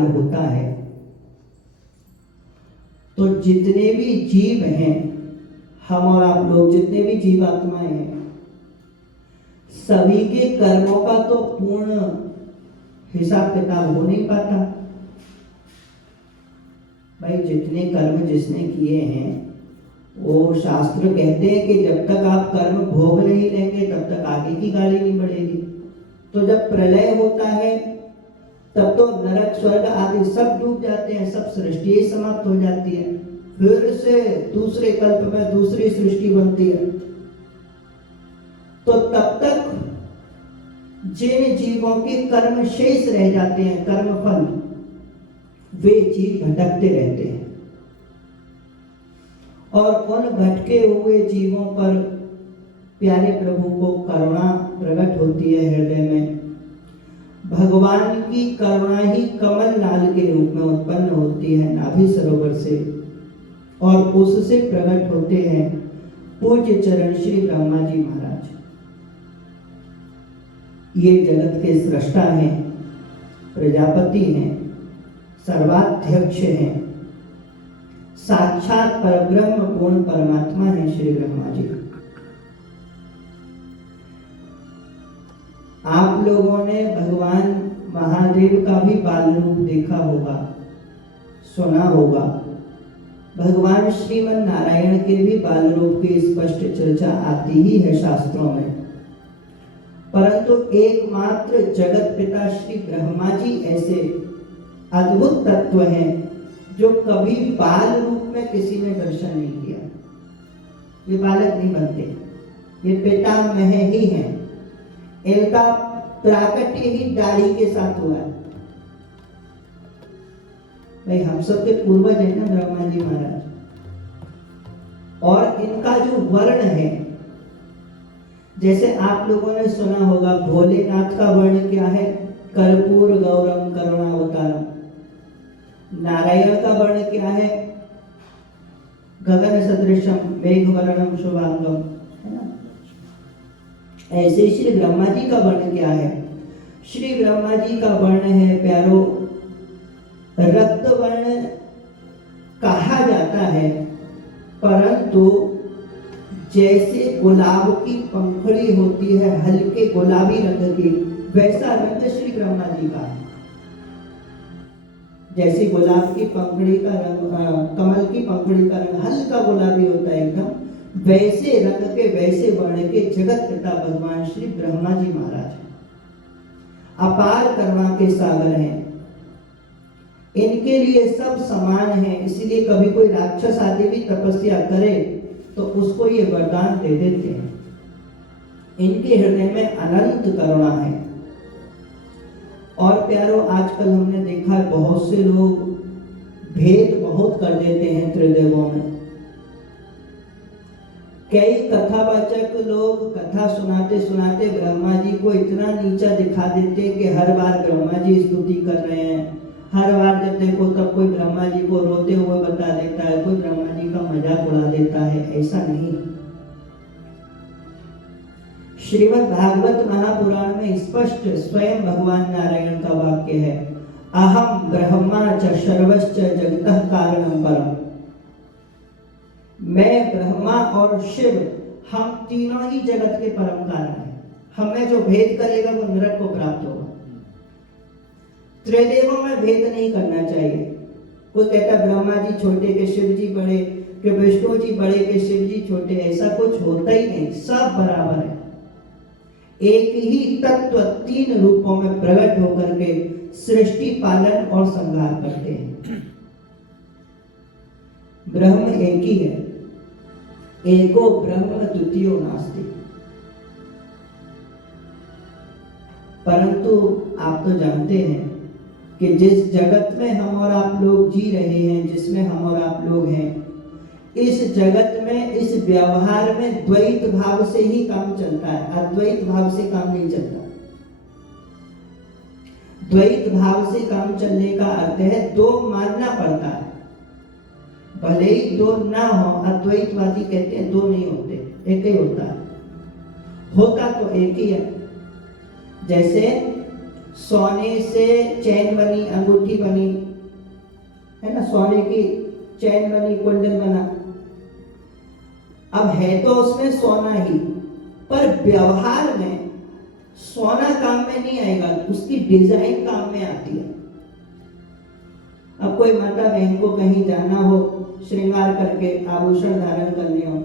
काल होता है तो जितने भी जीव हैं, हम और आप लोग जितने भी जीवात्माएं हैं, सभी के कर्मों का तो पूर्ण हिसाब किताब हो नहीं पाता। भाई जितने कर्म जिसने किए हैं, वो शास्त्र कहते हैं कि जब तक आप कर्म भोग नहीं लेंगे तब तक आगे की गाड़ी नहीं बढ़ेगी। तो जब प्रलय होता है तब तो नरक स्वर्ग आदि सब डूब जाते हैं, सब सृष्टि समाप्त हो जाती है, फिर से दूसरे कल्प में दूसरी सृष्टि बनती है। तो तब तक जिन जीवों के कर्म शेष रह जाते हैं, कर्म फल, वे जीव भटकते रहते हैं और उन भटके हुए जीवों पर प्यारे प्रभु को करुणा प्रकट होती है हृदय में। भगवान की करुणा ही कमल लाल के रूप में उत्पन्न होती है नाभि सरोवर से, और उससे प्रकट होते हैं पूज्य चरण श्री ब्रह्मा जी महाराज। ये जगत के सृष्टा हैं, प्रजापति हैं, सर्वाध्यक्ष हैं, साक्षात परब्रह्म पूर्ण परमात्मा है श्री ब्रह्मा जी। आप लोगों ने भगवान महादेव का भी बाल रूप देखा होगा, सुना होगा। भगवान श्रीमन नारायण के भी बाल रूप की स्पष्ट चर्चा आती ही है शास्त्रों में, परंतु एकमात्र जगत पिता श्री ब्रह्मा जी ऐसे अद्भुत तत्व हैं जो कभी बाल रूप में किसी ने दर्शन नहीं किया। ये बालक नहीं बनते, ये पितामह ही हैं। इनका प्राकट्य ही दाढ़ी के साथ हुआ है। भाई हम सबके पूर्वज है ना ब्रह्मा जी महाराज, और इनका जो वर्ण है, जैसे आप लोगों ने सुना होगा भोलेनाथ का वर्ण क्या है, कर्पूर गौरम करुणावतारम। नारायण का वर्ण क्या है, गगन सदृशम मेघवर्णम शुभांगम, है ना। ऐसे श्री ब्रह्मा जी का वर्ण क्या है, श्री ब्रह्मा जी का वर्ण है प्यारो रक्त वर्ण कहा जाता है, परंतु जैसे गुलाब की पंखुड़ी होती है हल्के गुलाबी रंग की, वैसा रंग श्री ब्रह्मा जी का है। जैसे गुलाब की पंखुड़ी का रंग, कमल की पंखुड़ी का रंग हल्का गुलाबी होता है एकदम, वैसे रंग के वैसे वर्ण के जगत पिता भगवान श्री ब्रह्मा जी महाराज अपार करुणा के सागर हैं। इनके लिए सब समान है, इसलिए कभी कोई राक्षस आदि भी तपस्या करे तो उसको ये वरदान दे देते हैं। इनके हृदय में अनंत करुणा है। और प्यारो आजकल हमने देखा है बहुत से लोग भेद बहुत कर देते हैं त्रिदेवों में। कई कथावाचक लोग कथा सुनाते सुनाते ब्रह्मा जी को इतना नीचा दिखा देते हैं कि हर बार ब्रह्मा जी स्तुति कर रहे हैं, हर बार जब देखो तब कोई ब्रह्मा जी को रोते हुए बता देता है, कोई ब्रह्मा जी का मजाक उड़ा देता है। ऐसा नहीं। श्रीमद् भागवत महापुराण में स्पष्ट स्वयं भगवान नारायण का वाक्य है, अहम ब्रह्मा च सर्वश्च जगतः कारणं परम। मैं ब्रह्मा और शिव हम तीनों ही जगत के परम कारण हैं। हमें जो भेद करेगा वो नरक को प्राप्त होगा। त्रिदेवों में भेद नहीं करना चाहिए। कोई कहता ब्रह्मा जी छोटे के शिव जी बड़े, कि विष्णु जी बड़े के शिव जी छोटे, ऐसा कुछ होता ही नहीं, सब बराबर है। एक ही तत्व तीन रूपों में प्रकट होकर के सृष्टि पालन और संहार करते हैं। ब्रह्म एक ही है, एको ब्रह्म द्वितीयो नास्ति। परंतु आप तो जानते हैं कि जिस जगत में हम और आप लोग जी रहे हैं, जिसमें हम और आप लोग हैं, इस जगत में, इस व्यवहार में द्वैत भाव से ही काम चलता है, अद्वैत भाव से काम नहीं चलता। द्वैत भाव से काम चलने का अर्थ है दो मानना पड़ता है, भले ही दो ना हो। अद्वैतवादी कहते हैं दो नहीं होते, एक ही होता है। होता तो एक ही है। जैसे सोने से चैन बनी, अंगूठी बनी, है ना, सोने की चैन बनी, कुंडल बना। अब है तो उसमें सोना ही, पर व्यवहार में सोना काम में नहीं आएगा, उसकी डिजाइन काम में आती है। अब कोई माता बहन को कहीं जाना हो, श्रृंगार करके आभूषण धारण करने हो,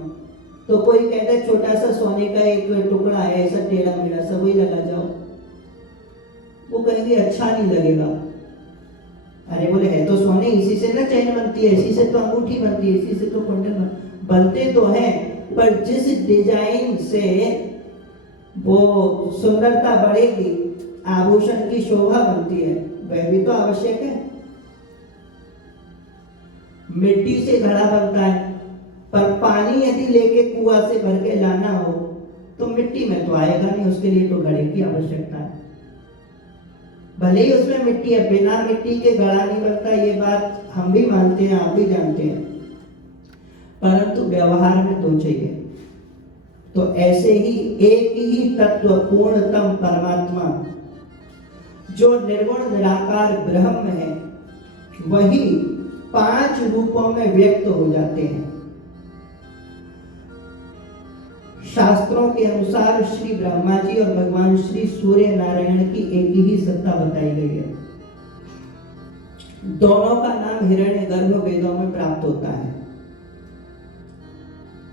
तो कोई कहता है छोटा सा सोने का एक टुकड़ा है, ऐसा टेढ़ा मेढ़ा सा, वही लगा जाओ। वो कहेंगे अच्छा नहीं लगेगा। अरे बोले है तो सोने, इसी से ना चैन बनती है, इसी से तो अंगूठी बनती है, इसी से तो कुंडल बनते तो है, पर जिस डिजाइन से वो सुंदरता बढ़ेगी, आभूषण की शोभा बनती है, वह भी तो आवश्यक है। मिट्टी से घड़ा बनता है, पर पानी यदि लेके कुआं से भर के लाना हो तो मिट्टी में तो आएगा नहीं, उसके लिए तो घड़े की आवश्यकता है। भले ही उसमें मिट्टी है, बिना मिट्टी के घड़ा नहीं बनता, ये बात हम भी मानते हैं, आप भी जानते हैं, परंतु व्यवहार में दो चाहिए। तो ऐसे ही एक ही तत्व पूर्णतम परमात्मा जो निर्गुण निराकार ब्रह्म है, वही 5 रूपों में व्यक्त हो जाते हैं। शास्त्रों के अनुसार श्री ब्रह्मा जी और भगवान श्री सूर्य नारायण की एक ही सत्ता बताई गई है। दोनों का नाम हिरण्यगर्भ वेदों में प्राप्त होता है।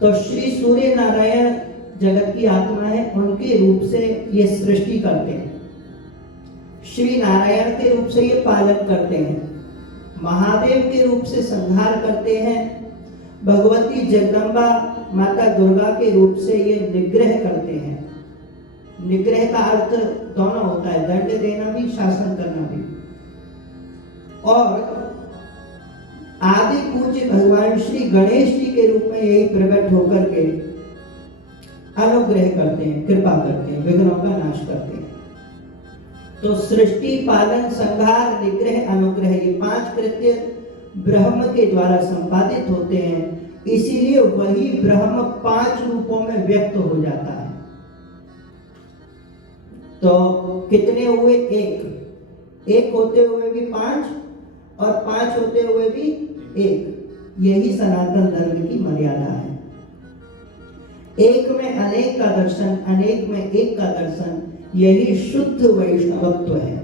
तो श्री सूर्य नारायण जगत की आत्मा है, उनके रूप से ये सृष्टि करते हैं। श्री नारायण के रूप से ये पालन करते हैं, महादेव के रूप से संहार करते हैं, भगवती जगदम्बा माता दुर्गा के रूप से ये निग्रह करते हैं। निग्रह का अर्थ दोनों होता है, दंड देना भी, शासन करना भी। और आदि पूज्य भगवान श्री गणेश जी के रूप में यही प्रकट होकर के अनुग्रह करते हैं, कृपा करते हैं, विघ्नों का नाश करते हैं। तो सृष्टि, पालन, संहार, निग्रह, अनुग्रह, ये 5 कृत्य ब्रह्म के द्वारा संपादित होते हैं। इसीलिए वही ब्रह्म 5 रूपों में व्यक्त हो जाता है। तो कितने हुए? एक होते हुए भी 5 और 5 होते हुए भी 1। यही सनातन धर्म की मर्यादा है। एक में अनेक का दर्शन, अनेक में एक का दर्शन, यही शुद्ध वैष्णवत्व है।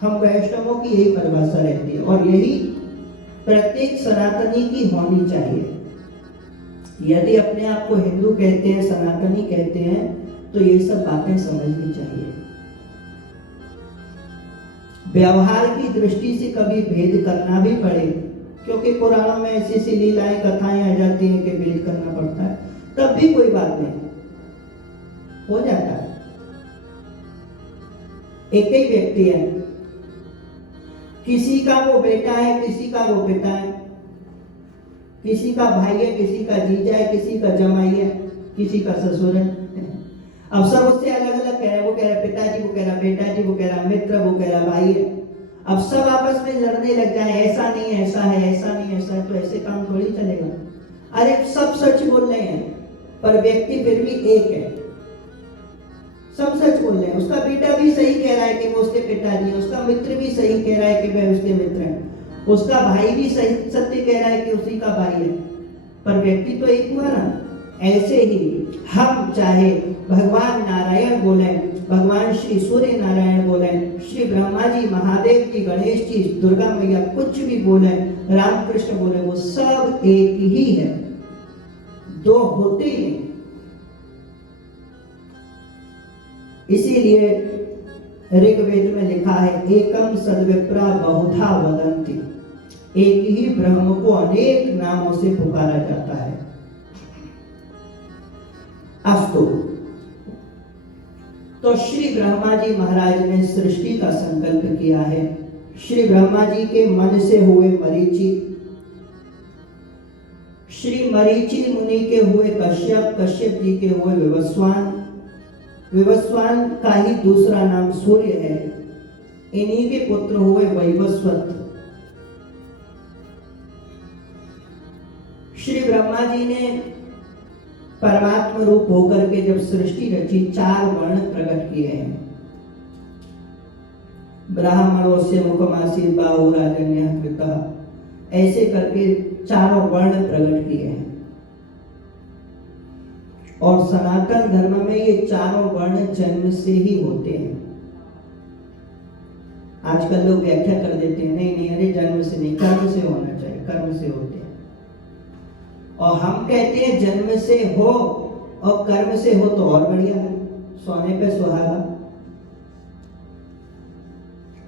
हम वैष्णवों की यही परिभाषा रहती है और यही प्रत्येक सनातनी की होनी चाहिए। यदि अपने आप को हिंदू कहते हैं, सनातनी कहते हैं, तो ये सब बातें समझनी चाहिए। व्यवहार की दृष्टि से कभी भेद करना भी पड़े, क्योंकि पुराणों में ऐसी सी लीलाएं, कथाएं आ जाती हैं कि भेद करना पड़ता है, तब भी कोई बात नहीं, हो जाता है। एक ही व्यक्ति है, किसी का वो बेटा है, किसी का वो पिता है, किसी का भाई है, किसी का जीजा है, किसी का जमाई है, किसी का ससुर है। अब सब उससे अलग अलग कह रहे हैं। वो कह रहा पिताजी, वो कह रहा बेटा जी, वो कह रहा मित्र, वो कह रहा भाई है। अब सब आपस में लड़ने लग जाए, ऐसा नहीं है, ऐसा है, ऐसा नहीं ऐसा है, तो ऐसे काम थोड़ी चलेगा। अरे सब सच बोल रहे हैं, पर व्यक्ति फिर भी एक है। सब सच बोल रहे हैं, उसका बेटा भी सही कह रहा है कि वो उसके पिताजी है, उसका मित्र भी सही कह रहा है कि वह उसके मित्र है, उसका भाई भी सही सत्य कह रहा है कि उसी का भाई है, पर व्यक्ति तो एक हुआ ना। ऐसे ही हम चाहे भगवान नारायण बोले, भगवान श्री सूर्य नारायण बोले, श्री ब्रह्मा जी, महादेव जी, गणेश जी, दुर्गा मैया, कुछ भी बोले, रामकृष्ण बोले, वो सब एक ही है, दो होते ही। इसीलिए ऋग्वेद में लिखा है, एकम सद्विप्रा बहुधा वदन्ति, एक ही ब्रह्म को अनेक नामों से पुकारा जाता है। अस्तु, तो श्री ब्रह्मा जी महाराज ने सृष्टि का संकल्प किया है। श्री ब्रह्मा जी के मन से हुए मरीचि, श्री मरीचि मुनि के हुए कश्यप, कश्यप जी के हुए विवस्वान, विवस्वान का ही दूसरा नाम सूर्य है, इन्हीं के पुत्र हुए वैवस्वत। श्री ब्रह्मा जी ने परमात्मा रूप होकर के जब सृष्टि रची, 4 वर्ण प्रकट किए हैं। ब्राह्मणों से मुखमासीत बाहुराजन्य कृतः, ऐसे करके चारों वर्ण प्रकट किए हैं। और सनातन धर्म में ये चारों वर्ण जन्म से ही होते हैं। आजकल लोग व्याख्या कर देते हैं, नहीं नहीं, अरे जन्म से नहीं, कर्म से होना चाहिए, कर्म से होते हैं। और हम कहते हैं जन्म से हो और कर्म से हो तो और बढ़िया है, सोने पे सुहागा।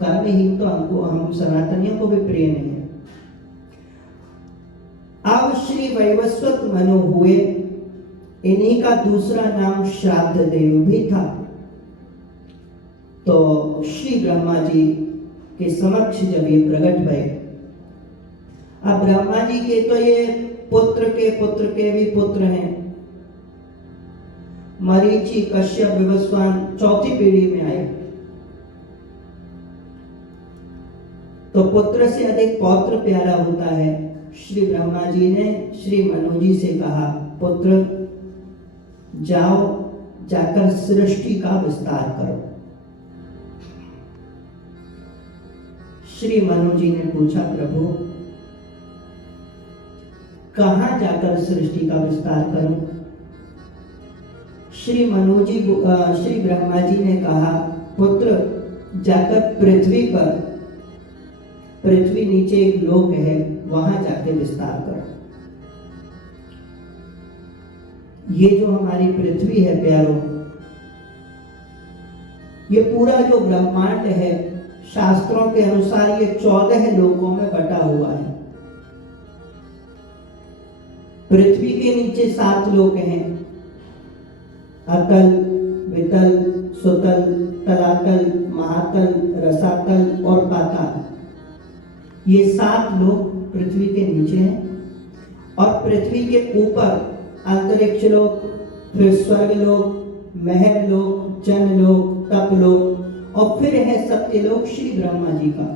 कर्महीन तो हम सनातनियों को भी प्रिय नहीं है। अब श्री वैवस्वत मनु हुए, इन्हीं का दूसरा नाम श्राद्ध देव भी था। तो श्री ब्रह्मा जी के समक्ष जब ये प्रकट भये, अब ब्रह्मा जी के तो ये पुत्र के भी पुत्र हैं। मरीचि, कश्यप, विवस्वान चौथी पीढ़ी में आए। तो पुत्र से अधिक पौत्र प्यारा होता है। श्री ब्रह्मा जी ने श्री मनु जी से कहा, पुत्र जाओ, जाकर सृष्टि का विस्तार करो। श्री मनु जी ने पूछा, प्रभु कहां जाकर सृष्टि का विस्तार करूं? श्री ब्रह्मा जी ने कहा, पुत्र जाकर पृथ्वी पर, पृथ्वी नीचे एक लोक है, वहां जाके विस्तार करो। ये जो हमारी पृथ्वी है प्यारों, ये पूरा जो ब्रह्मांड है, शास्त्रों के अनुसार ये 14 लोकों में बटा हुआ है। पृथ्वी के नीचे 7 लोक हैं, अतल, वितल, सुतल, तलातल, महातल, रसातल और पाताल। ये 7 लोक पृथ्वी के नीचे हैं। और पृथ्वी के ऊपर अंतरिक्ष लोक, फिर स्वर्ग लोक, महर लोक, जन लोक, तप लोक और फिर है सत्यलोक श्री ब्रह्मा जी का।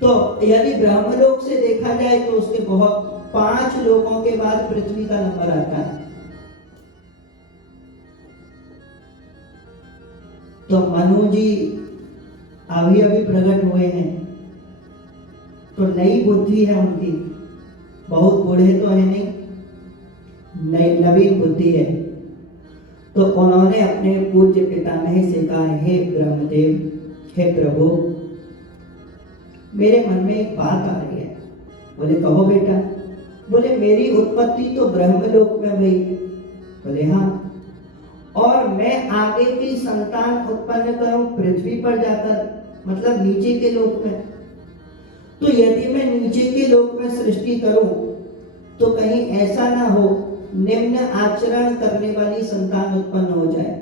तो यदि ब्रह्मलोक से देखा जाए तो उसके बहुत 5 लोकों के बाद पृथ्वी का नंबर आता है। तो मनु जी अभी प्रकट हुए हैं, तो नई बुद्धि है उनकी, बहुत बूढ़े तो है नहीं, नवीन बुद्धि है। तो उन्होंने अपने पूज्य पितामह से कहा, हे ब्रह्मदेव, हे प्रभु, मेरे मन में एक बात आ रही है। बोले कहो बेटा। बोले मेरी उत्पत्ति तो ब्रह्मलोक में हुई। बोले हाँ, और मैं आगे की संतान उत्पन्न करूं पृथ्वी पर जाकर, मतलब नीचे के लोक में। तो यदि मैं नीचे के लोक में सृष्टि करूं तो कहीं ऐसा ना हो निम्न आचरण करने वाली संतान उत्पन्न हो जाए।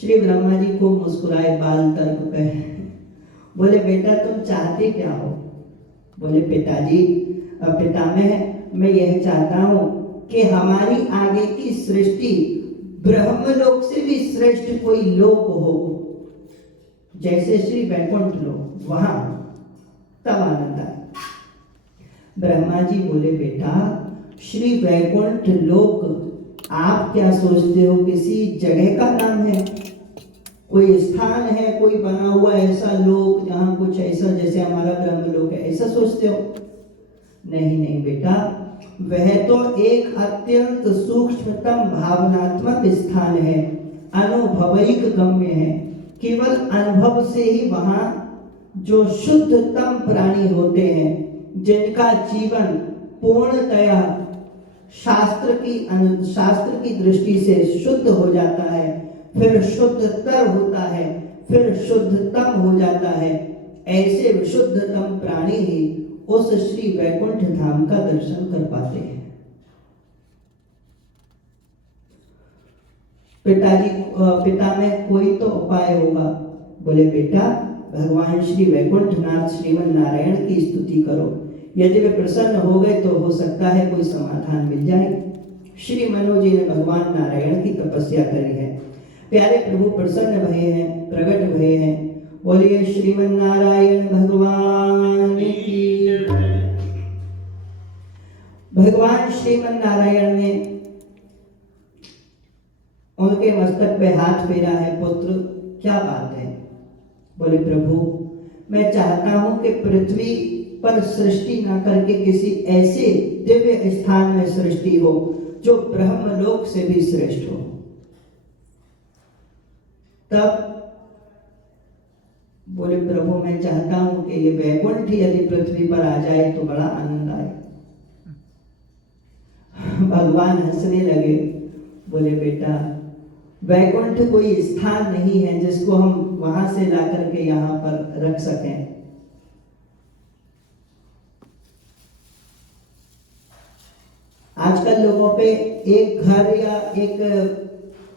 श्री ब्रह्मा जी को मुस्कुराए बाल तर्क पे। बोले बेटा तुम चाहते क्या हो? बोले पिताजी, पितामह, मैं यह चाहता हूं कि हमारी आगे की सृष्टि ब्रह्मलोक से भी श्रेष्ठ कोई लोक हो, जैसे श्री वैकुंठ लोक, वहां तब आनंद आए। ब्रह्मा जी बोले बेटा, श्री वैकुंठ लोक आप क्या सोचते हो किसी जगह का नाम है? कोई स्थान है, कोई बना हुआ ऐसा लोक जहां कुछ ऐसा जैसे हमारा ब्रह्मलोक है, ऐसा सोचते हो? नहीं नहीं बेटा, वह तो एक अत्यंत सूक्ष्मतम भावनात्मक स्थान है, अनुभवैक गम्य है। केवल अनुभव से ही वहां जो शुद्धतम प्राणी होते हैं, जिनका जीवन पूर्णतया शास्त्र की दृष्टि से शुद्ध हो जाता है, फिर शुद्धतर होता है, फिर शुद्धतम हो जाता है, ऐसे विशुद्धतम प्राणी ही उस श्री वैकुंठ धाम का दर्शन कर पाते हैं। पिता में कोई तो उपाय होगा। बोले बेटा, भगवान श्री वैकुंठनाथ श्रीमन नारायण की स्तुति करो, यदि वे प्रसन्न हो गए तो हो सकता है कोई समाधान मिल जाए। श्री मनु जी ने भगवान नारायण की तपस्या करी है। प्यारे प्रभु प्रसन्न भये हैं, प्रकट भये हैं। बोलिए श्रीमन नारायण भगवान की। भगवान श्रीमन नारायण ने उनके मस्तक पे हाथ फेरा है, पुत्र क्या बात है? बोले प्रभु, मैं चाहता हूं कि पृथ्वी पर सृष्टि ना करके किसी ऐसे दिव्य स्थान में सृष्टि हो जो ब्रह्मलोक से भी श्रेष्ठ हो। तब बोले प्रभु, मैं चाहता हूं कि ये वैकुंठ यदि पृथ्वी पर आ जाए तो बड़ा आनंद आए। भगवान हंसने लगे, बोले बेटा, वैकुंठ कोई स्थान नहीं है जिसको हम वहां से ला करके यहाँ पर रख सकें। आजकल लोगों पे एक घर या एक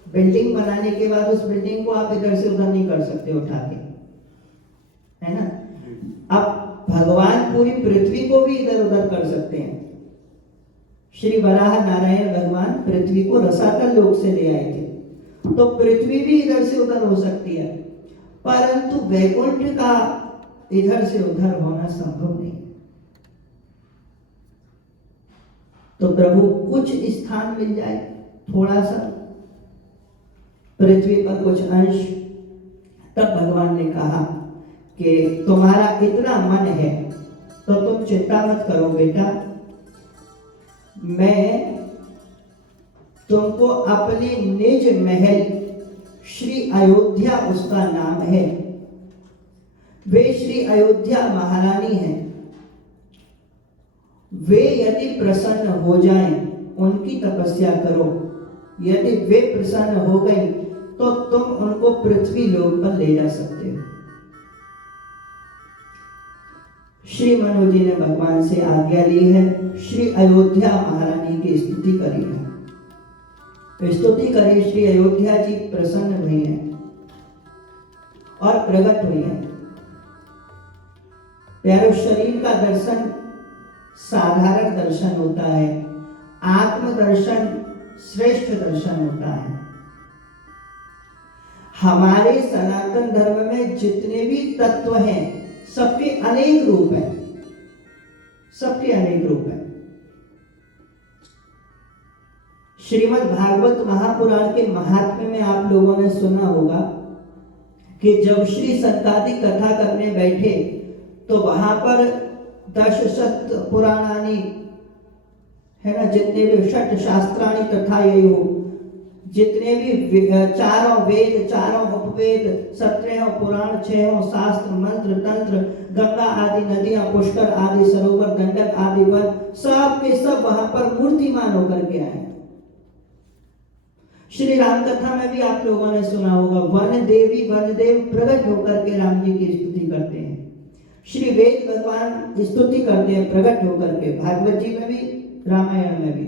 बिल्डिंग बनाने के बाद उस बिल्डिंग को आप इधर से उधर नहीं कर सकते उठा के, है ना? अब भगवान पूरी पृथ्वी को भी इधर उधर कर सकते हैं। श्री वराह नारायण भगवान पृथ्वी को रसातल लोक से ले आए थे, तो पृथ्वी भी इधर से उधर हो सकती है, परंतु वैकुंठ का इधर से उधर होना संभव नहीं। तो प्रभु कुछ स्थान मिल जाए, थोड़ा सा पृथ्वी पर कुछ अंश। तब भगवान ने कहा कि तुम्हारा इतना मन है तो तुम चिंता मत करो बेटा, मैं तुमको अपने निज महल श्री अयोध्या, उसका नाम है, वे श्री अयोध्या महारानी हैं, वे यदि प्रसन्न हो जाएं, उनकी तपस्या करो। यदि वे प्रसन्न हो गई तो तुम उनको पृथ्वी लोक पर ले जा सकते हो। श्री मनु जी ने भगवान से आज्ञा ली है, श्री अयोध्या महारानी की स्तुति करी है। स्तुति करी, श्री अयोध्या जी प्रसन्न हुई हैं और प्रकट हुई हैं। प्यारो, शरीर का दर्शन साधारण दर्शन होता है, आत्म दर्शन श्रेष्ठ दर्शन होता है। हमारे सनातन धर्म में जितने भी तत्व हैं, सबके अनेक रूप हैं, सबके अनेक रूप हैं। श्रीमद् भागवत महापुराण के महात्म्य में आप लोगों ने सुना होगा कि जब श्री संतादि कथा करने बैठे तो वहां पर 10 शत पुराणानि, है ना, जितने भी षट शास्त्राणि तथा ये हो, जितने भी चारों वेद, चारों उपवेद, 17 पुराण, 6 शास्त्र, मंत्र, तंत्र, गंगा आदि नदियां, पुष्कर आदि सरोवर, दंडक आदि वन, सब के सब वहां पर मूर्तिमान होकर के आए। श्री राम कथा में भी आप लोगों ने सुना होगा, वन देवी वन देव प्रकट होकर के राम जी की स्तुति करते हैं। श्री वेद भगवान स्तुति करते हैं प्रकट होकर के, भागवत जी में भी, रामायण में भी।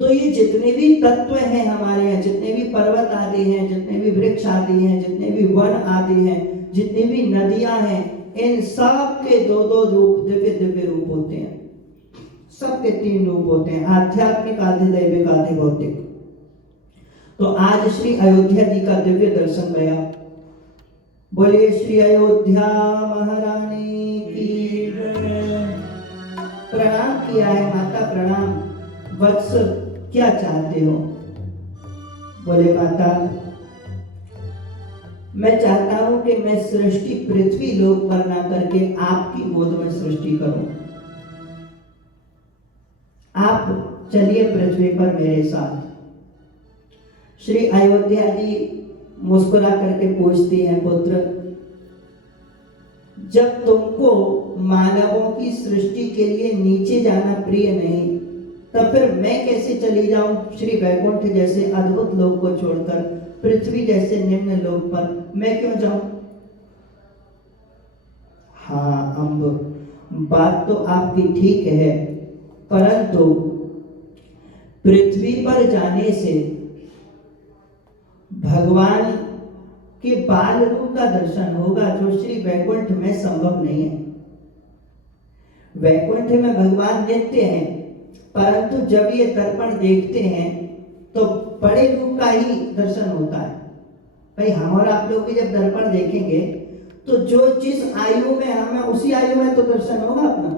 तो ये जितने भी तत्व हैं हमारे यहाँ, जितने भी पर्वत आदि हैं, जितने भी वृक्ष आदि हैं, जितने भी वन आदि हैं, जितनी भी नदियां हैं, इन सब के 2-2 रूप, दिव्य दिव्य रूप होते हैं। सबके 3 रूप होते हैं, आध्यात्मिक, आदि दैविक, आदि भौतिक। तो आज श्री अयोध्या जी का दिव्य दर्शन गया। बोलिए श्री अयोध्या महारानी की। प्रणाम किया है माता, प्रणाम। वत्स, क्या चाहते हो? बोले माता, मैं चाहता हूं कि मैं सृष्टि पृथ्वी लोक पर ना करके आपकी गोद में सृष्टि करूं। आप चलिए पृथ्वी पर मेरे साथ। श्री अयोध्या जी मुस्कुरा करके पूछती हैं, पुत्र, जब तुमको मानवों की सृष्टि के लिए नीचे जाना प्रिय नहीं, तब फिर मैं कैसे चली जाऊं श्री वैकुंठ जैसे अद्भुत लोक को छोड़कर पृथ्वी जैसे निम्न लोक पर मैं क्यों जाऊं? हाँ अम्ब, बात तो आपकी ठीक है, परंतु पृथ्वी पर जाने से भगवान के बाल रूप का दर्शन होगा, जो श्री वैकुंठ में संभव नहीं है। वैकुंठ में भगवान नित्य हैं, परंतु जब ये दर्पण देखते हैं तो बड़े रूप का ही दर्शन होता है। भाई हम और आप लोग भी जब दर्पण देखेंगे तो जो जिस आयु में हमें, उसी आयु में तो दर्शन होगा अपना।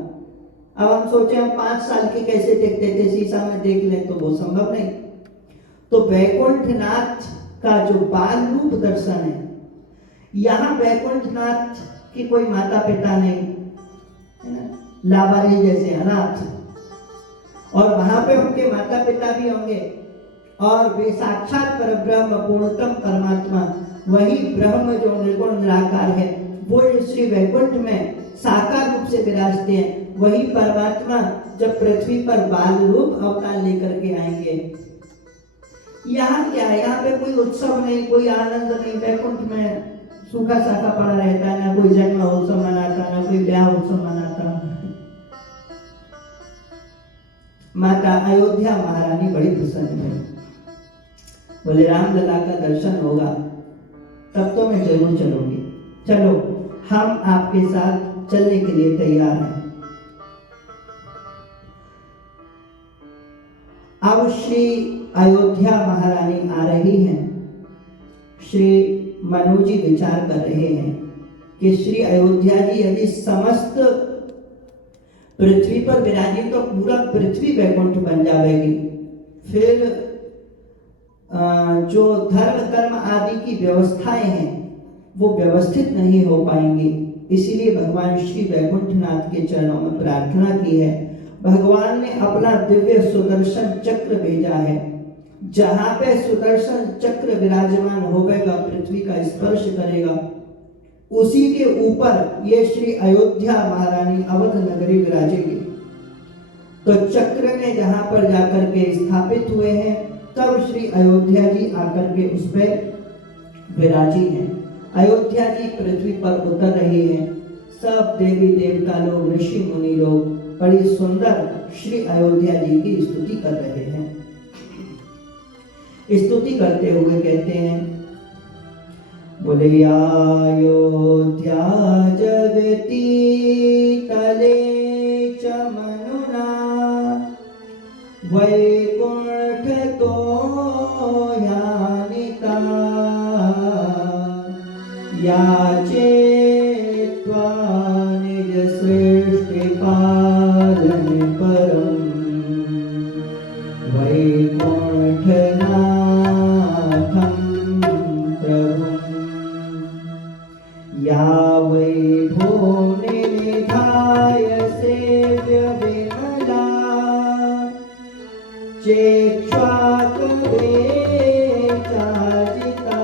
अब हम सोचे हम 5 साल के कैसे देखते थे, शीशा में देख लें, तो वो संभव नहीं। तो वैकुंठनाथ का जो बाल रूप दर्शन है, यहाँ वैकुंठनाथ की कोई माता पिता नहीं है ना, लावारिस जैसे अनाथ, और वहां पे उनके माता पिता भी होंगे और वे साक्षात परब्रह्म पूर्णतम परमात्मा, वही ब्रह्म जो निर्गुण निराकार है, वो श्री वैकुंठ में साकार रूप से विराजते हैं। वही परमात्मा जब पृथ्वी पर बाल रूप अवतार लेकर के आएंगे। यहाँ क्या है, यहाँ पे कोई उत्सव नहीं, कोई आनंद नहीं। वैकुंठ में सूखा साखा पड़ा रहता है, ना कोई जन्म उत्सव मनाता, ना कोई ब्याह उत्सव मनाता। माता अयोध्या महारानी बड़ी प्रसन्न है, बोले रामलला का दर्शन होगा तब तो मैं जरूर चलूंगी। चलो, हम आपके साथ चलने के लिए तैयार हैं। अब श्री अयोध्या महारानी आ रही हैं। श्री मनु जी विचार कर रहे हैं कि श्री अयोध्या जी यदि समस्त पृथ्वी पर विराजी तो पूरा पृथ्वी वैकुंठ बन जाएगी। फिर जो धर्म कर्म आदि की व्यवस्थाएं हैं वो व्यवस्थित नहीं हो पाएंगी। इसीलिए भगवान श्री वैकुंठनाथ के चरणों में प्रार्थना की है। भगवान ने अपना दिव्य सुदर्शन चक्र भेजा है। जहां पे सुदर्शन चक्र विराजमान होगा, पृथ्वी का स्पर्श करेगा, उसी के ऊपर ये श्री अयोध्या महारानी अवध नगरी विराजेगी। तो चक्र ने जहां पर जाकर के स्थापित हुए हैं, तब श्री अयोध्या जी आकर के उस पर विराजी हैं। अयोध्या जी पृथ्वी पर उतर रही हैं। सब देवी देवता लोग, ऋषि मुनि लोग बड़ी सुंदर श्री अयोध्या जी की स्तुति कर रहे हैं। स्तुति करते हुए कहते हैं, बोले अयोध्या जगती तले च मनुना वैकुंठ तो यानिता याचे त्वा निज सृष्टि पालन परम वैकुंठ नाथम प्रभु या वै भुवने निधाय सेव्य विमला चेक्ष्वाकवे चाजिता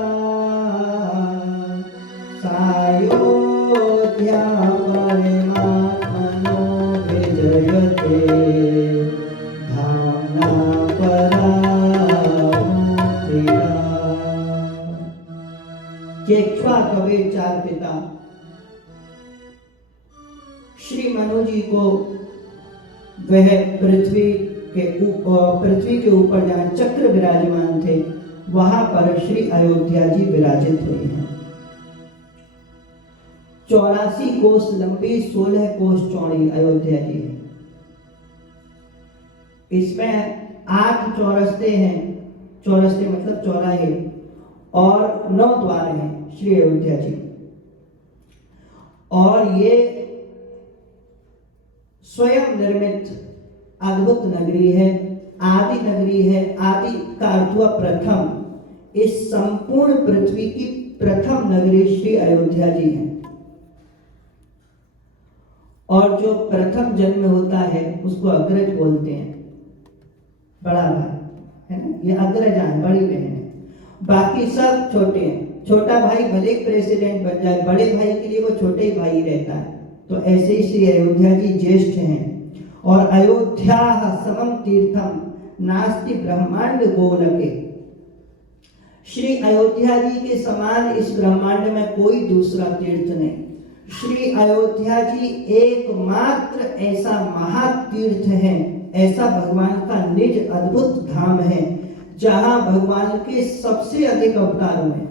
सायोध्या परमात्मनो विजयते धाम्ना पराभूतिरा। चेक्ष्वाकवे चार पिता श्री मनु जी को वह पृथ्वी के ऊपर जहाँ चक्र विराजमान थे, वहां पर श्री अयोध्या जी विराजित हुए हैं। 84 कोस लंबी 16 कोस चौड़ी अयोध्या जी है। इसमें 8 चौरस्ते हैं, चौरस्ते मतलब चौराहे, और 9 द्वार हैं श्री अयोध्या जी। और ये स्वयं निर्मित अद्भुत नगरी है, आदि नगरी है। आदि का अर्थ हुआ प्रथम। इस संपूर्ण पृथ्वी की प्रथम नगरी श्री अयोध्या जी है। और जो प्रथम जन्म होता है उसको अग्रज बोलते हैं, बड़ा भाई है ना, ये अग्रजा है, बड़ी बहन है। बाकी सब छोटे हैं। छोटा भाई भले प्रेसिडेंट बन जाए, बड़े भाई के लिए वो छोटे भाई रहता है। तो ऐसे ही श्री अयोध्या जी ज्येष्ठ हैं। और अयोध्या समम तीर्थम नास्ति ब्रह्मांड गोलके, श्री अयोध्या जी के समान इस ब्रह्मांड में कोई दूसरा तीर्थ नहीं। श्री अयोध्या जी एकमात्र ऐसा महातीर्थ है, ऐसा भगवान का निज अद्भुत धाम है, जहां भगवान के सबसे अधिक अवतार हुए।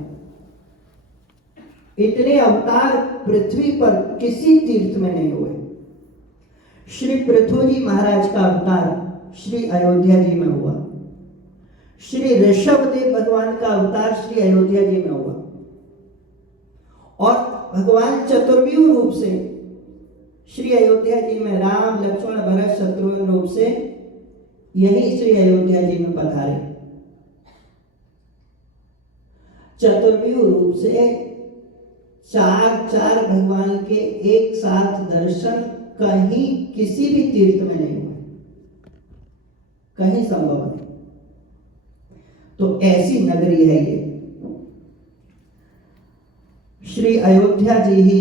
इतने अवतार पृथ्वी पर किसी तीर्थ में नहीं हुए। श्री पृथ्वी जी महाराज का अवतार श्री अयोध्या जी में हुआ। श्री ऋषभ देव भगवान का अवतार श्री अयोध्या जी में हुआ। और भगवान चतुर्व्यूह रूप से श्री अयोध्या जी में राम लक्ष्मण भरत शत्रुघ्न रूप से यही श्री अयोध्या जी में पधारे। चतुर्व्यूह रूप से चार भगवान के एक साथ दर्शन कहीं किसी भी तीर्थ में नहीं हुए, कहीं संभव नहीं। तो ऐसी नगरी है ये। श्री अयोध्या जी ही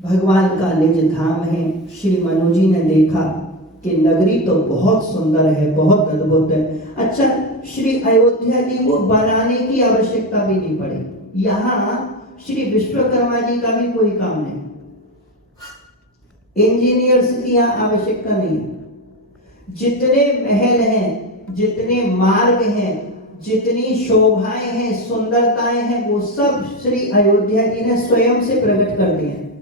भगवान का निज धाम है। श्री मनु जी ने देखा कि नगरी तो बहुत सुंदर है, बहुत अद्भुत है। अच्छा, श्री अयोध्या जी को बनाने की आवश्यकता भी नहीं पड़ी। यहाँ श्री विश्वकर्मा जी का भी कोई काम नहीं, इंजीनियर्स की यहाँ आवश्यकता नहीं। जितने महल हैं, जितने मार्ग हैं, जितनी शोभाएं हैं, सुंदरताएं हैं, वो सब श्री अयोध्या जी ने स्वयं से प्रकट कर दिए हैं।